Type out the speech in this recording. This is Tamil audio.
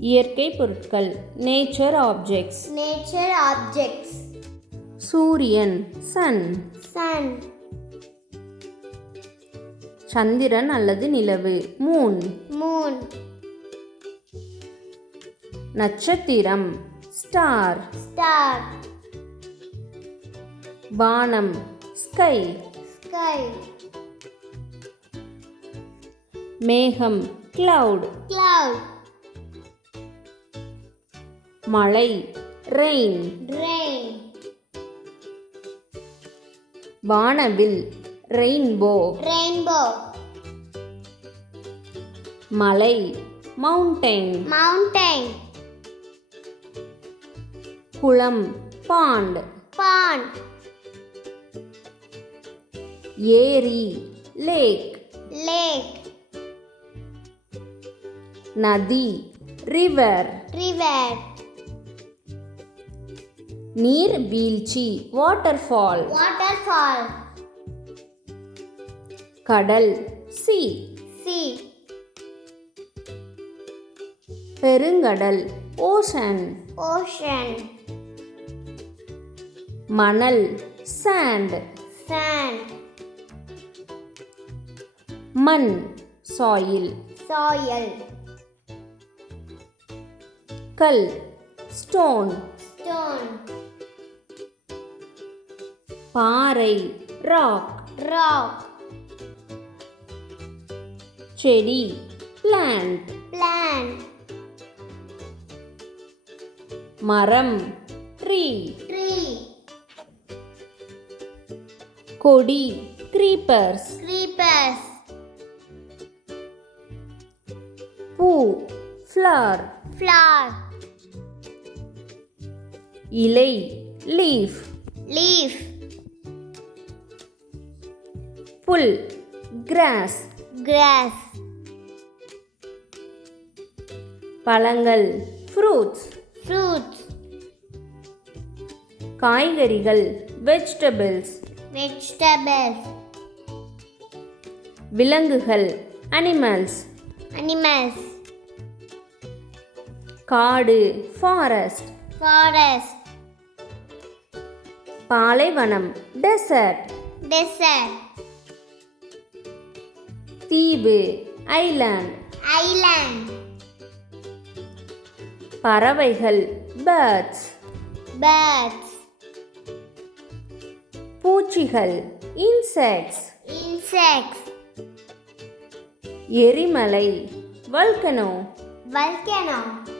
இயற்கை பொருட்கள். Nature objects. Nature objects. சூரியன். சன். Sun. சந்திரன் அல்லது நிலவு. மூன். Moon. நட்சத்திரம். ஸ்டார். Star. வானம். ஸ்கை. Sky. மேகம். கிளவுட். Cloud. மழை. ரெயின். Rain. வானவில். ரெயின்போ. Rainbow. மலை. மவுண்டைன். Mountain. குளம். பாண்ட். Pond. ஏரி. லேக். Lake. நதி. ரிவர். River. நீர்வீழ்ச்சி. வாட்டர்ஃபால். Waterfall. கடல். சி. Sea. பெருங்கடல். ஓஷன். Ocean. மணல். சாண்ட். Sand. மண். சாயில். Soil. கல். ஸ்டோன். Stone. பாறை. ராக். Rock. செடி. பிளான்ட். Plant. மரம். ட்ரீ. Tree. கொடி. கிரீப்பர்ஸ். Creepers. பூ. ஃப்ளவர். Flower. இலை. லீஃப். Leaf. புல். கிராஸ். Grass. பழங்கள். ஃப்ரூட்ஸ். Fruits. காய்கறிகள். வெஜிடபிள்ஸ். Vegetables. விலங்குகள். அனிமல்ஸ். Animals. காடு. ஃபாரஸ்ட். Forest. பாலைவனம். டெசர்ட். Desert. தீவு. ஐலாண்ட். Island. பறவைகள். பேர்ட்ஸ். Birds. பூச்சிகள். இன்செக்ட்ஸ். Insects. எரிமலை. வல்கனோ. Volcano.